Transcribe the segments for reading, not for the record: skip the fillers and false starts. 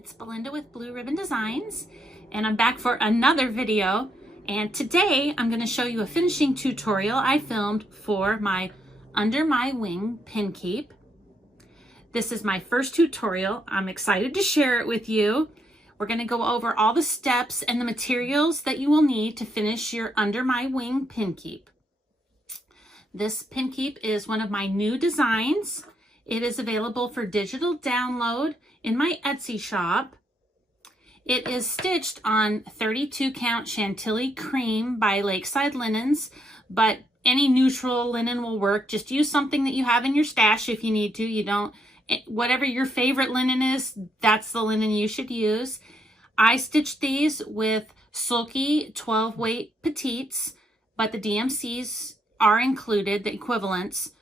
It's Belinda with Blue Ribbon Designs, and I'm back for another video. And today I'm going to show you a finishing tutorial I filmed for my Under My Wing Pinkeep. This is my first tutorial. I'm excited to share it with you. We're going to go over all the steps and the materials that you will need to finish your Under My Wing Pinkeep. This Pinkeep is one of my new designs. It is available for digital download in my Etsy shop. It is stitched on 32 count Chantilly cream by Lakeside Linens, but any neutral linen will work. Just use something that you have in your stash if you need to. You don't, whatever your favorite linen is, that's the linen you should use. I stitched these with Sulky 12 weight petites, but the DMCs are included, the equivalents.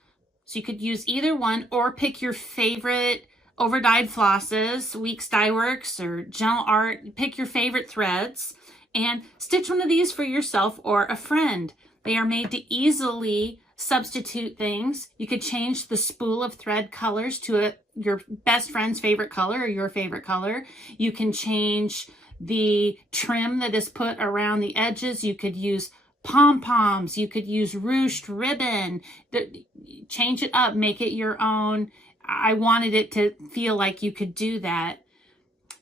So you could use either one or pick your favorite overdyed flosses, Weeks Dye Works or Gentle Art. Pick your favorite threads and stitch one of these for yourself or a friend. They are made to easily substitute things. You could change the spool of thread colors to your best friend's favorite color or your favorite color. You can change the trim that is put around the edges. You could use pom-poms, you could use ruched ribbon, change it up, make it your own. I wanted it to feel like you could do that.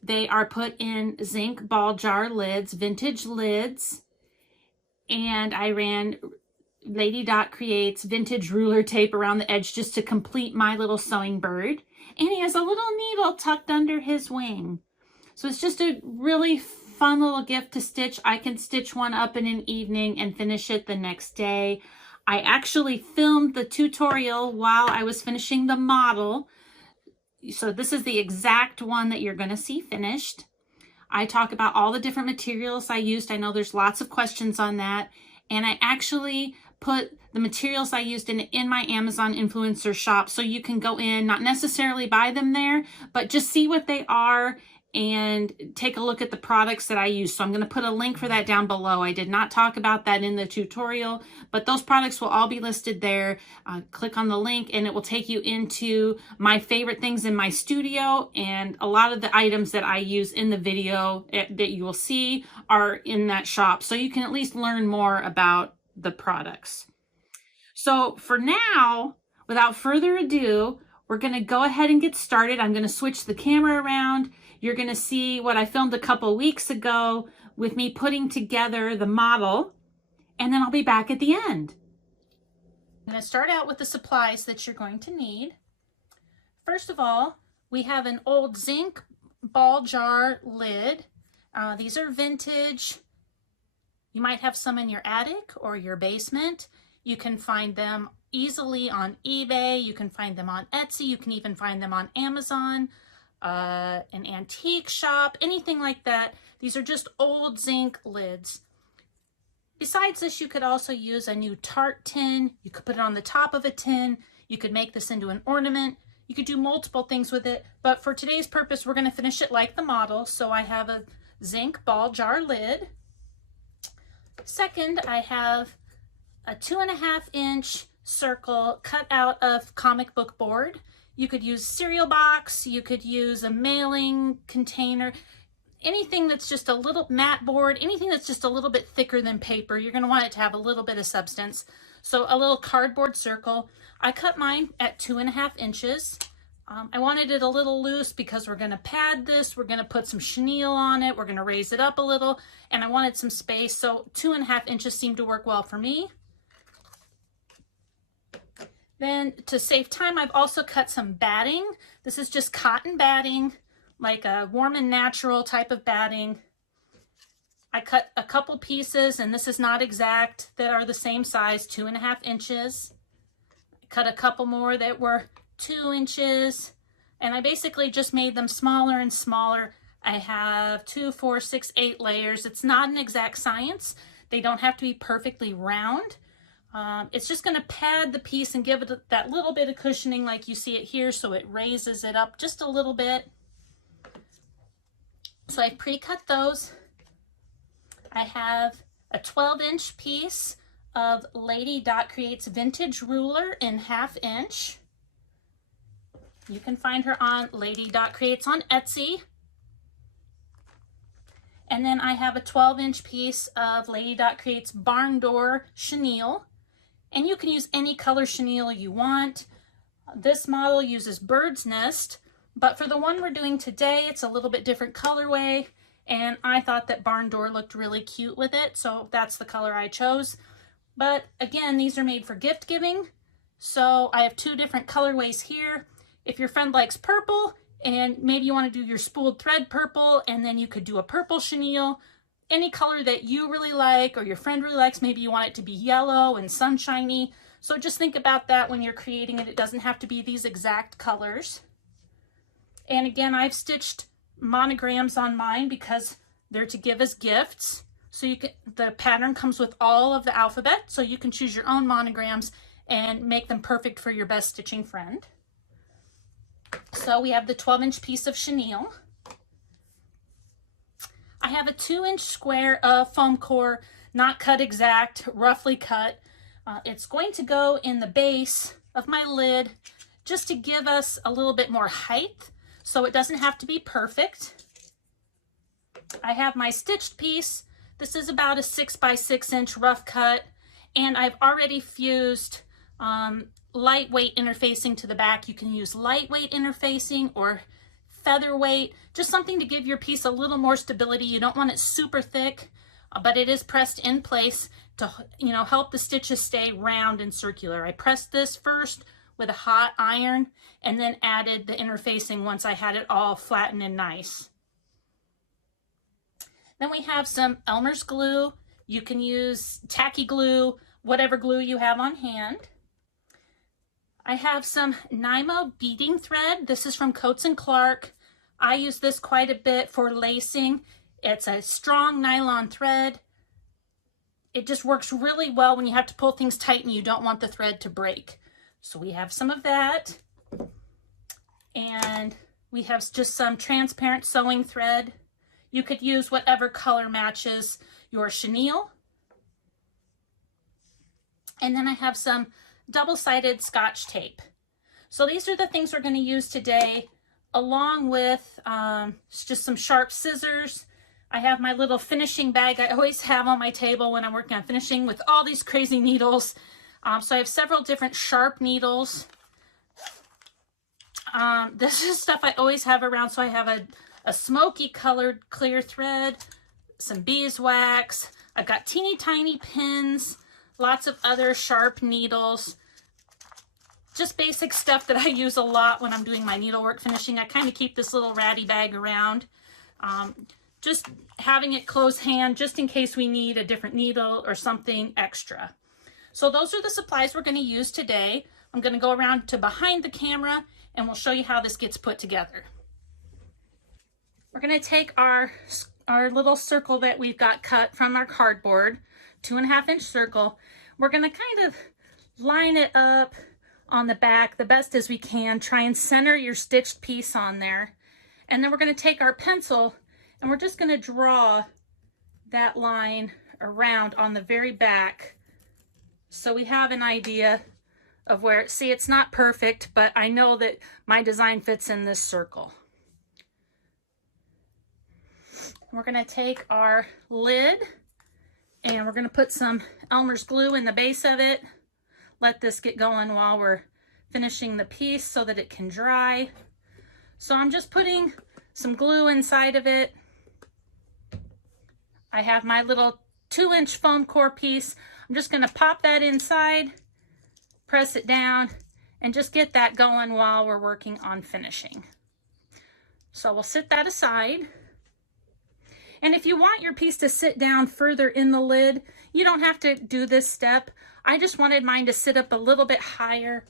They are put in zinc ball jar lids, vintage lids, and I ran Lady Dot Creates vintage ruler tape around the edge just to complete my little sewing bird. And he has a little needle tucked under his wing. So it's just a really fun little gift to stitch. I can stitch one up in an evening and finish it the next day. I actually filmed the tutorial while I was finishing the model. So this is the exact one that you're going to see finished. I talk about all the different materials I used. I know there's lots of questions on that. And I actually put the materials I used in my Amazon influencer shop, so you can go in, not necessarily buy them there, but just see what they are and take a look at the products that I use. So I'm going to put a link for that down below. I did not talk about that in the tutorial, but those products will all be listed there. Click on the link and it will take you into my favorite things in my studio, and a lot of the items that I use in the video that you will see are in that shop, so you can at least learn more about the products. So for now, without further ado, we're going to go ahead and get started. I'm going to switch the camera around. You're going to see what I filmed a couple weeks ago with me putting together the model, and then I'll be back at the end. I'm going to start out with the supplies that you're going to need. First of all, we have an old zinc ball jar lid. These are vintage. You might have some in your attic or your basement. You can find them easily on eBay. You can find them on Etsy. You can even find them on Amazon. An antique shop, anything like that. These are just old zinc lids. Besides this, you could also use a new tart tin. You could put it on the top of a tin. You could make this into an ornament. You could do multiple things with it, but for today's purpose, we're going to finish it like the model. So I have a zinc ball jar lid. Second, I have a 2.5 inch circle cut out of comic book board. You could use cereal box, you could use a mailing container, anything that's just a little mat board, anything that's just a little bit thicker than paper. You're going to want it to have a little bit of substance. So a little cardboard circle. I cut mine at 2.5 inches. I wanted it a little loose because we're going to pad this. We're going to put some chenille on it. We're going to raise it up a little, and I wanted some space. So 2.5 inches seemed to work well for me. Then to save time, I've also cut some batting. This is just cotton batting, like a warm and natural type of batting. I cut a couple pieces, and this is not exact, that are the same size, 2.5 inches. I cut a couple more that were 2 inches, and I basically just made them smaller and smaller. I have 2, 4, 6, 8 layers. It's not an exact science. They don't have to be perfectly round. It's just going to pad the piece and give it that little bit of cushioning like you see it here, so it raises it up just a little bit. So I pre-cut those. I have a 12-inch piece of Lady Dot Creates vintage ruler in 1/2 inch. You can find her on Lady Dot Creates on Etsy. And then I have a 12-inch piece of Lady Dot Creates Barn Door chenille. And you can use any color chenille you want. This model uses Bird's Nest, but for the one we're doing today, it's a little bit different colorway. And I thought that Barn Door looked really cute with it, so that's the color I chose. But again, these are made for gift giving. So I have 2 different colorways here. If your friend likes purple and maybe you want to do your spooled thread purple, and then you could do a purple chenille, any color that you really like or your friend really likes, maybe you want it to be yellow and sunshiny. So just think about that when you're creating it. It doesn't have to be these exact colors. And again, I've stitched monograms on mine because they're to give as gifts. So you can, the pattern comes with all of the alphabet, so you can choose your own monograms and make them perfect for your best stitching friend. So we have the 12-inch piece of chenille. I have a 2-inch square of foam core, not cut exact, roughly cut. It's going to go in the base of my lid just to give us a little bit more height, so it doesn't have to be perfect. I have my stitched piece. This is about a 6 by 6 inch rough cut, and I've already fused lightweight interfacing to the back. You can use lightweight interfacing or featherweight, just something to give your piece a little more stability. You don't want it super thick, but it is pressed in place to, you know, help the stitches stay round and circular. I pressed this first with a hot iron and then added the interfacing once I had it all flattened and nice. Then we have some Elmer's glue. You can use tacky glue, whatever glue you have on hand. I have some Nymo beading thread. This is from Coats & Clark. I use this quite a bit for lacing. It's a strong nylon thread. It just works really well when you have to pull things tight and you don't want the thread to break. So we have some of that. And we have just some transparent sewing thread. You could use whatever color matches your chenille. And then I have some double-sided Scotch tape. So these are the things we're going to use today, along with just some sharp scissors. I have my little finishing bag I always have on my table when I'm working on finishing with all these crazy needles. So I have several different sharp needles. This is stuff I always have around. So I have a smoky colored clear thread, some beeswax. I've got teeny tiny pins, lots of other sharp needles, just basic stuff that I use a lot when I'm doing my needlework finishing. I kind of keep this little ratty bag around, just having it close hand just in case we need a different needle or something extra. So those are the supplies we're going to use today. I'm going to go around to behind the camera and we'll show you how this gets put together. We're going to take our little circle that we've got cut from our cardboard, 2.5 inch circle. We're going to kind of line it up on the back the best as we can. Try and center your stitched piece on there. And then we're going to take our pencil and we're just going to draw that line around on the very back so we have an idea of where, see, it's not perfect, but I know that my design fits in this circle. We're going to take our lid and we're going to put some Elmer's glue in the base of it. Let this get going while we're finishing the piece so that it can dry. So I'm just putting some glue inside of it. I have my little 2-inch foam core piece. I'm just going to pop that inside, press it down, and just get that going while we're working on finishing. So we'll sit that aside. And if you want your piece to sit down further in the lid, you don't have to do this step. I just wanted mine to sit up a little bit higher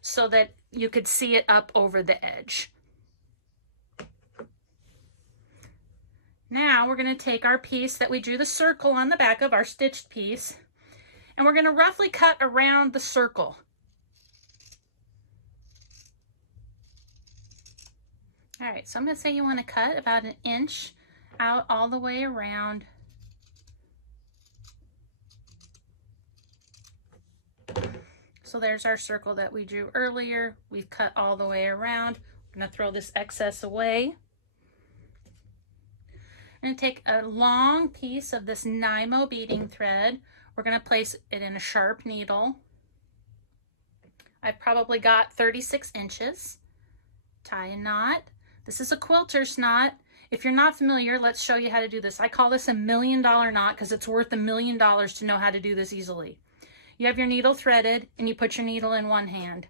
so that you could see it up over the edge. Now we're going to take our piece that we drew the circle on the back of, our stitched piece, and we're going to roughly cut around the circle. All right, so I'm going to say you want to cut about 1 inch out all the way around. So there's our circle that we drew earlier. We've cut all the way around. I'm going to throw this excess away. We're going to take a long piece of this Nymo beading thread. We're going to place it in a sharp needle. I've probably got 36 inches. Tie a knot. This is a quilter's knot. If you're not familiar, let's show you how to do this. I call this $1 million knot because it's worth $1 million to know how to do this easily. You have your needle threaded and you put your needle in one hand.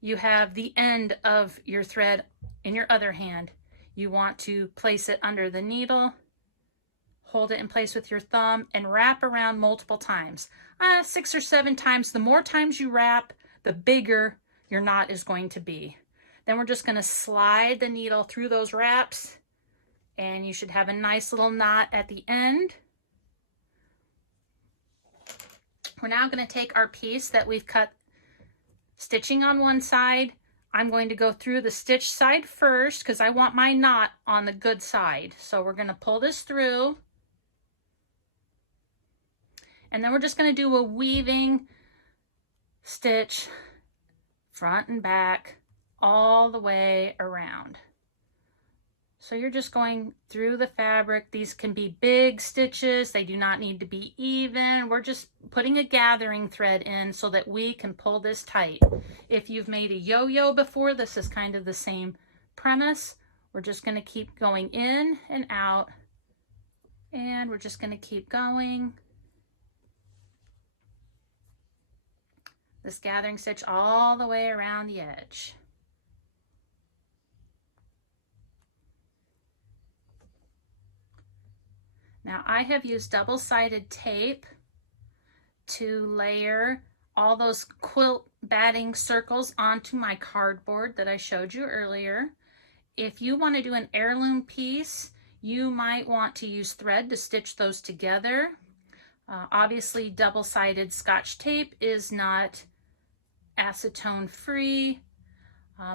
You have the end of your thread in your other hand. You want to place it under the needle, hold it in place with your thumb, and wrap around multiple times. 6 or 7 times. The more times you wrap, the bigger your knot is going to be. Then we're just going to slide the needle through those wraps, and you should have a nice little knot at the end. We're now going to take our piece that we've cut stitching on one side. I'm going to go through the stitch side first because I want my knot on the good side. So we're going to pull this through. And then we're just going to do a weaving stitch front and back all the way around. So you're just going through the fabric. These can be big stitches. They do not need to be even. We're just putting a gathering thread in so that we can pull this tight. If you've made a yo-yo before, this is kind of the same premise. We're just going to keep going in and out, and we're just going to keep going. This gathering stitch all the way around the edge. Now I have used double-sided tape to layer all those quilt batting circles onto my cardboard that I showed you earlier. If you want to do an heirloom piece, you might want to use thread to stitch those together. Obviously, double-sided Scotch tape is not acetone free,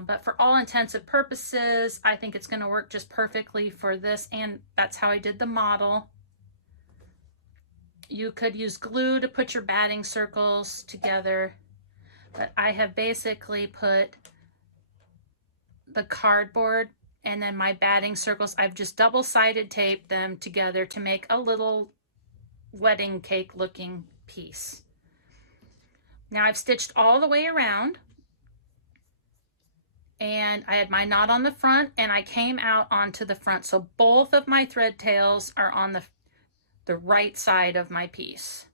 but for all intents and purposes, I think it's going to work just perfectly for this, and that's how I did the model. You could use glue to put your batting circles together, but I have basically put the cardboard and then my batting circles, I've just double-sided taped them together to make a little wedding cake looking piece. Now I've stitched all the way around, and I had my knot on the front and I came out onto the front. So both of my thread tails are on the right side of my piece.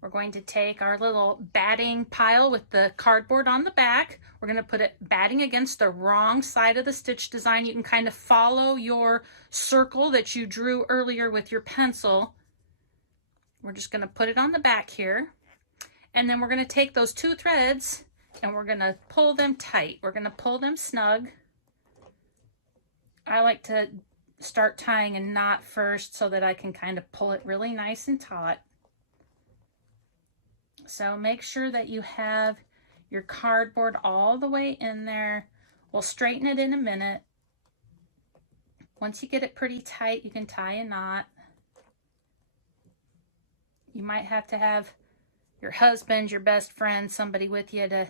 We're going to take our little batting pile with the cardboard on the back. We're going to put it batting against the wrong side of the stitch design. You can kind of follow your circle that you drew earlier with your pencil. We're just going to put it on the back here. And then we're going to take those 2 threads and we're going to pull them tight. We're going to pull them snug. I like to start tying a knot first so that I can kind of pull it really nice and taut. So make sure that you have your cardboard all the way in there. We'll straighten it in a minute. Once you get it pretty tight, you can tie a knot. You might have to have your husband, your best friend, somebody with you to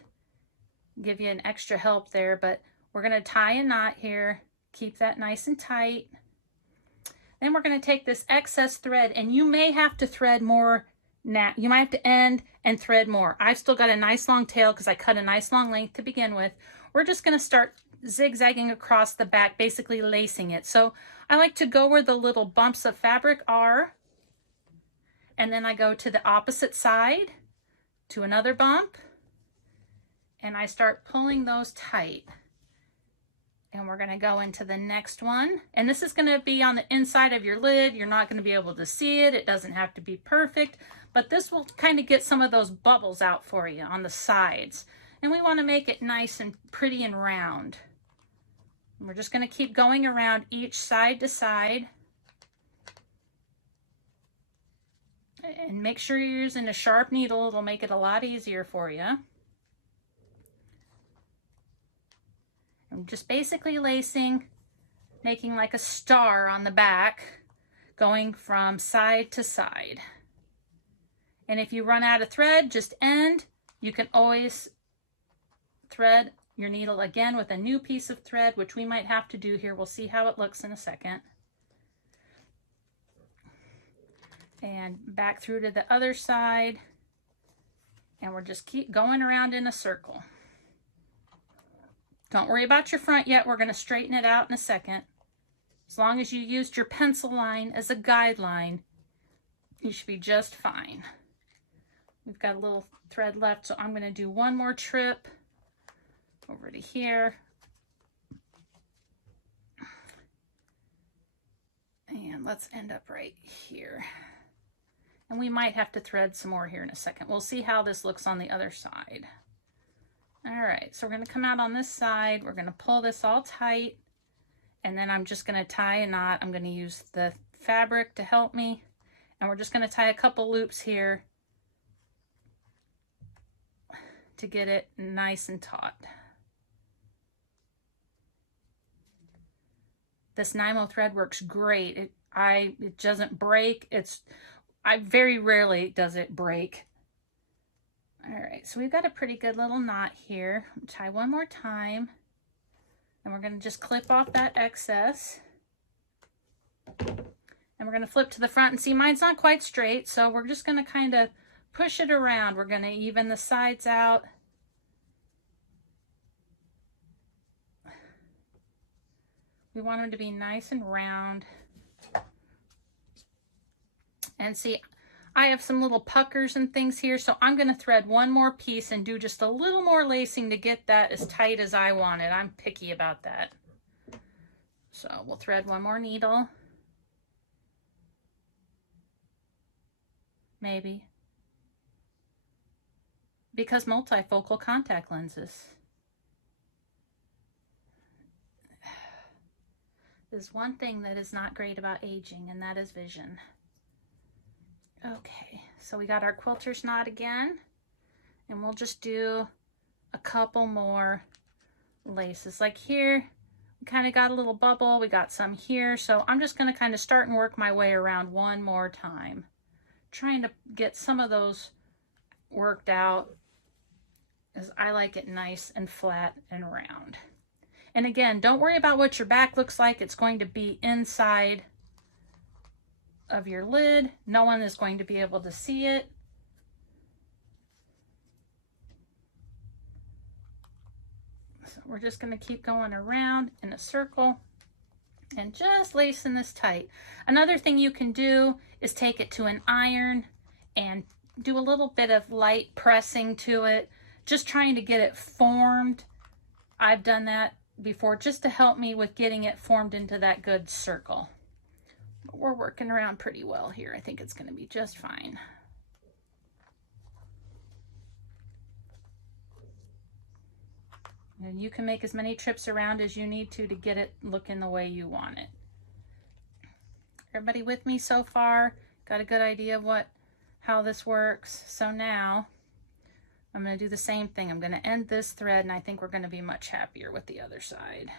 give you an extra help there, but we're going to tie a knot here. Keep that nice and tight. Then we're going to take this excess thread, and you may have to thread more now. You might have to end and thread more. I've still got a nice long tail because I cut a nice long length to begin with. We're just going to start zigzagging across the back, basically lacing it. So I like to go where the little bumps of fabric are, and then I go to the opposite side to another bump, and I start pulling those tight. And we're going to go into the next one. And this is going to be on the inside of your lid. You're not going to be able to see it. It doesn't have to be perfect, but this will kind of get some of those bubbles out for you on the sides. And we want to make it nice and pretty and round. And we're just going to keep going around each side to side. And make sure you're using a sharp needle. It'll make it a lot easier for you. I'm just basically lacing, making like a star on the back, going from side to side. And if you run out of thread, just end. You can always thread your needle again with a new piece of thread, which we might have to do here. We'll see how it looks in a second. And back through to the other side. And we'll just keep going around in a circle. Don't worry about your front yet. We're going to straighten it out in a second. As long as you used your pencil line as a guideline, you should be just fine. We've got a little thread left, so I'm going to do one more trip over to here. And let's end up right here. And we might have to thread some more here in a second. We'll see how this looks on the other side. All right, so we're going to come out on this side. We're going to pull this all tight. And then I'm just going to tie a knot. I'm going to use the fabric to help me. And we're just going to tie a couple loops here to get it nice and taut. This Nymo thread works great. It doesn't break. I very rarely does it break. All right, so we've got a pretty good little knot here. Tie one more time, and we're going to just clip off that excess. And we're going to flip to the front, and see, mine's not quite straight, so we're just going to kind of push it around. We're going to even the sides out. We want them to be nice and round. And see, I have some little puckers and things here, so I'm going to thread one more piece and do just a little more lacing to get that as tight as I want it. I'm picky about that. So we'll thread one more needle. Maybe. Because multifocal contact lenses. There's one thing that is not great about aging, and that is vision. Okay, so we got our quilter's knot again, and we'll just do a couple more laces. Like here, we kind of got a little bubble, we got some here, so I'm just going to kind of start and work my way around one more time, trying to get some of those worked out, as I like it nice and flat and round. And again, don't worry about what your back looks like. It's going to be inside of your lid. No one is going to be able to see it. So we're just going to keep going around in a circle and just lacing this tight. Another thing you can do is take it to an iron and do a little bit of light pressing to it, just trying to get it formed. I've done that before just to help me with getting it formed into that good circle. But we're working around pretty well here. I think it's going to be just fine. And you can make as many trips around as you need to get it looking the way you want it. Everybody with me so far? Got a good idea of how this works? So now I'm going to do the same thing. I'm going to end this thread, and I think we're going to be much happier with the other side.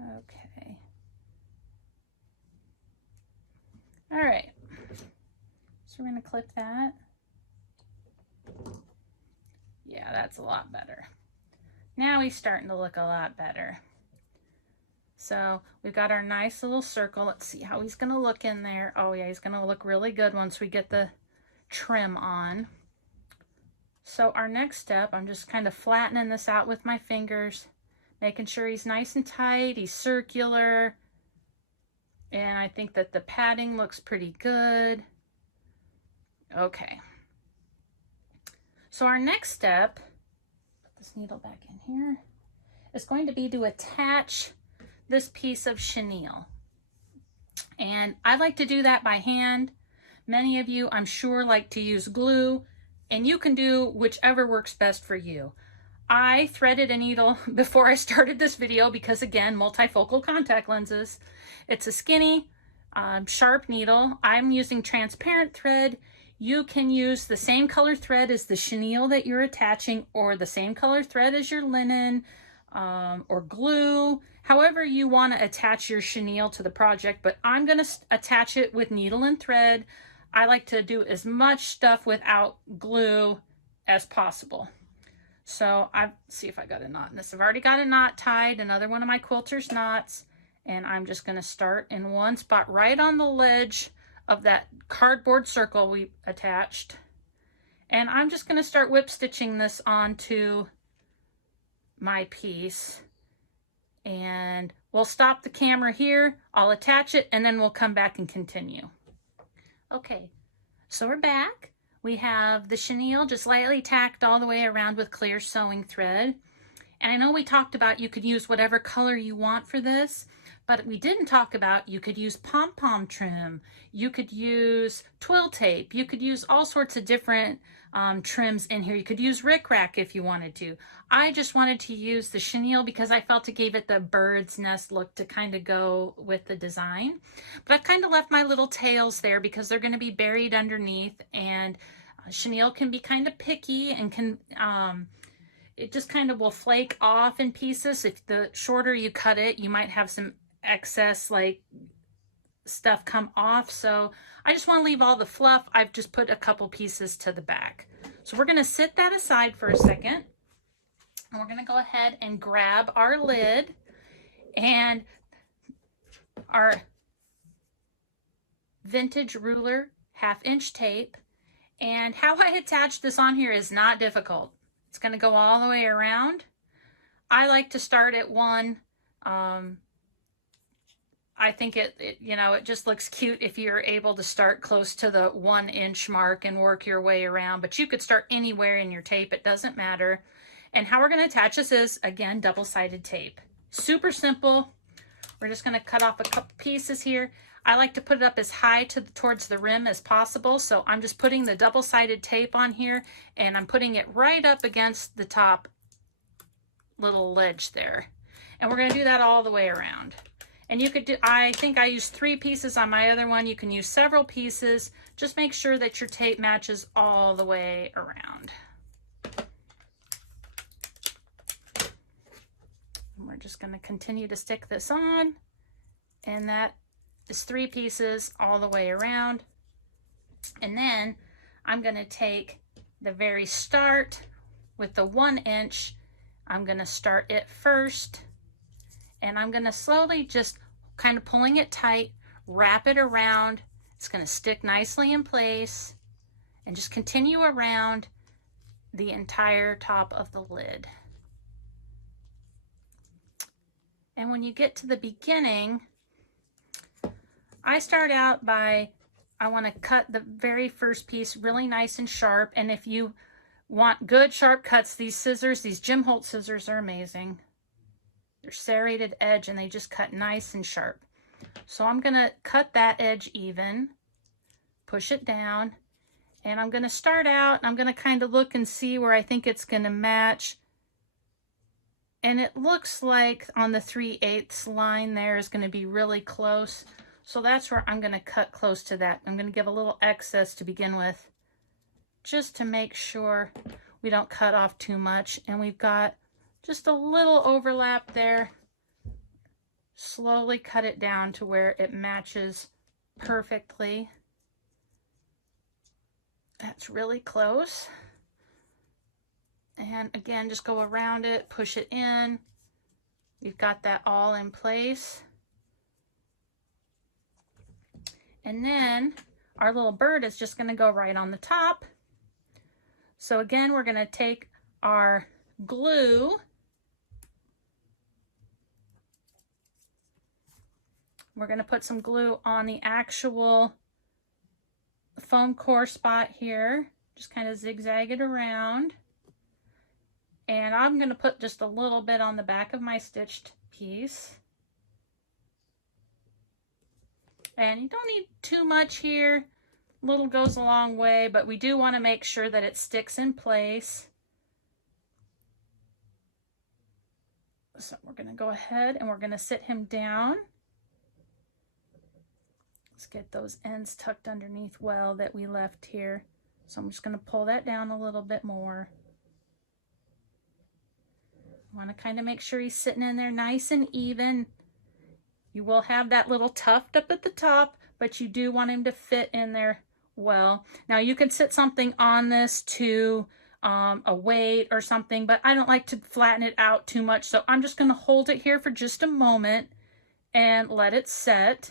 Okay. All right. So we're going to clip that. Yeah, that's a lot better. Now he's starting to look a lot better. So we've got our nice little circle. Let's see how he's going to look in there. Oh yeah, he's going to look really good once we get the trim on. So our next step, I'm just kind of flattening this out with my fingers, making sure he's nice and tight, he's circular. And I think that the padding looks pretty good. Okay. So our next step, put this needle back in here, is going to be to attach this piece of chenille. And I like to do that by hand. Many of you, I'm sure, like to use glue, and you can do whichever works best for you. I threaded a needle before I started this video because, again, multifocal contact lenses. It's a skinny, sharp needle. I'm using transparent thread. You can use the same color thread as the chenille that you're attaching, or the same color thread as your linen, or glue. however you want to attach your chenille to the project, but I'm going to attach it with needle and thread. I like to do as much stuff without glue as possible. So see if I got a knot in this. I've already got a knot tied, another one of my quilter's knots, and I'm just going to start in one spot right on the ledge of that cardboard circle we attached. And I'm just going to start whip stitching this onto my piece. And we'll stop the camera here. I'll attach it and then we'll come back and continue. Okay, so we're back. We have the chenille just lightly tacked all the way around with clear sewing thread. And I know we talked about you could use whatever color you want for this, but we didn't talk about you could use pom-pom trim, you could use twill tape, you could use all sorts of different trims in here. You could use rickrack if you wanted to. I just wanted to use the chenille because I felt it gave it the bird's nest look to kind of go with the design. But I've kind of left my little tails there because they're going to be buried underneath, and chenille can be kind of picky and can it just kind of will flake off in pieces. If the shorter you cut it, you might have some excess like stuff come off. So I just want to leave all the fluff. I've just put a couple pieces to the back. So we're going to sit that aside for a second. And we're going to go ahead and grab our lid and our vintage ruler 1/2 inch tape. And how I attach this on here is not difficult. It's going to go all the way around. I like to start at one. I think it just looks cute if you're able to start close to the 1 inch mark and work your way around, but you could start anywhere in your tape. It doesn't matter. And how we're going to attach this is, again, double-sided tape. Super simple. We're just going to cut off a couple pieces here. I like to put it up as high towards the rim as possible. So I'm just putting the double-sided tape on here and I'm putting it right up against the top little ledge there. And we're going to do that all the way around. And you could do, I think I used 3 pieces on my other one. You can use several pieces. Just make sure that your tape matches all the way around. And we're just going to continue to stick this on. And that is 3 pieces all the way around. And then I'm going to take the very start with the 1 inch. I'm going to start it first. And I'm going to slowly just kind of pulling it tight, wrap it around. It's going to stick nicely in place and just continue around the entire top of the lid. And when you get to the beginning, I start out by, I want to cut the very first piece really nice and sharp. And if you want good sharp cuts, these scissors, these Jim Holt scissors are amazing. They're serrated edge and they just cut nice and sharp. So I'm going to cut that edge even, push it down, and I'm going to start out, I'm going to kind of look and see where I think it's going to match. And it looks like on the 3/8 line there is going to be really close. So that's where I'm going to cut close to that. I'm going to give a little excess to begin with, just to make sure we don't cut off too much. And we've got just a little overlap there. Slowly cut it down to where it matches perfectly. That's really close. And again, just go around it, push it in. We've got that all in place. And then our little bird is just going to go right on the top. So again, we're going to take our glue. We're going to put some glue on the actual foam core spot here. Just kind of zigzag it around. And I'm going to put just a little bit on the back of my stitched piece. And you don't need too much here. Little goes a long way, but we do want to make sure that it sticks in place. So we're going to go ahead and we're going to sit him down. Let's get those ends tucked underneath well that we left here. So I'm just going to pull that down a little bit more. Want to kind of make sure he's sitting in there nice and even. You will have that little tuft up at the top, but you do want him to fit in there well. Now you can sit something on this to a weight or something, but I don't like to flatten it out too much, so I'm just going to hold it here for just a moment and let it set.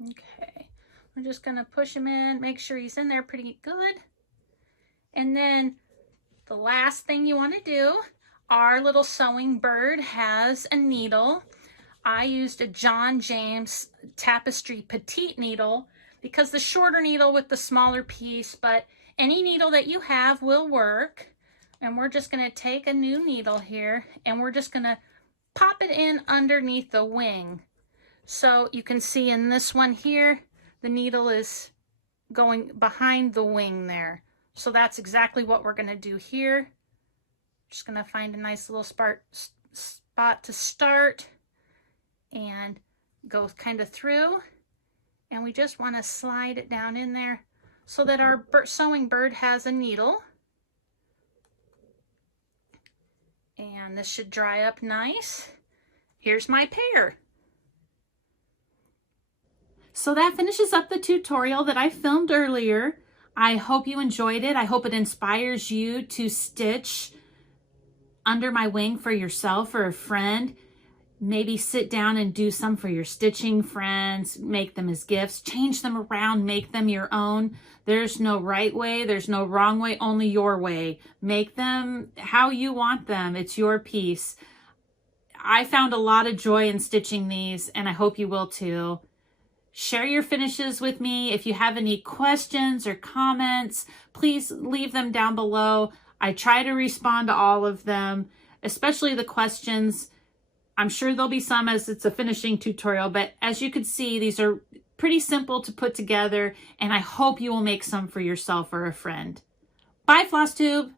Okay, we're just going to push him in, make sure he's in there pretty good. And then the last thing you want to do, our little sewing bird has a needle. I used a John James Tapestry Petite needle because the shorter needle with the smaller piece, but any needle that you have will work. And we're just going to take a new needle here and we're just going to pop it in underneath the wing. So you can see in this one here, the needle is going behind the wing there. So that's exactly what we're going to do here. Just going to find a nice little spot to start and go kind of through. And we just want to slide it down in there so that our sewing bird has a needle. And this should dry up nice. Here's my pair. So that finishes up the tutorial that I filmed earlier. I hope you enjoyed it. I hope it inspires you to stitch under my wing for yourself or a friend. Maybe sit down and do some for your stitching friends, make them as gifts, change them around, make them your own. There's no right way, there's no wrong way, only your way. Make them how you want them. It's your piece. I found a lot of joy in stitching these, and I hope you will too. Share your finishes with me. If you have any questions or comments, please leave them down below. I try to respond to all of them, especially the questions. I'm sure there'll be some as it's a finishing tutorial, but as you can see, these are pretty simple to put together, and I hope you will make some for yourself or a friend. Bye, Floss Tube.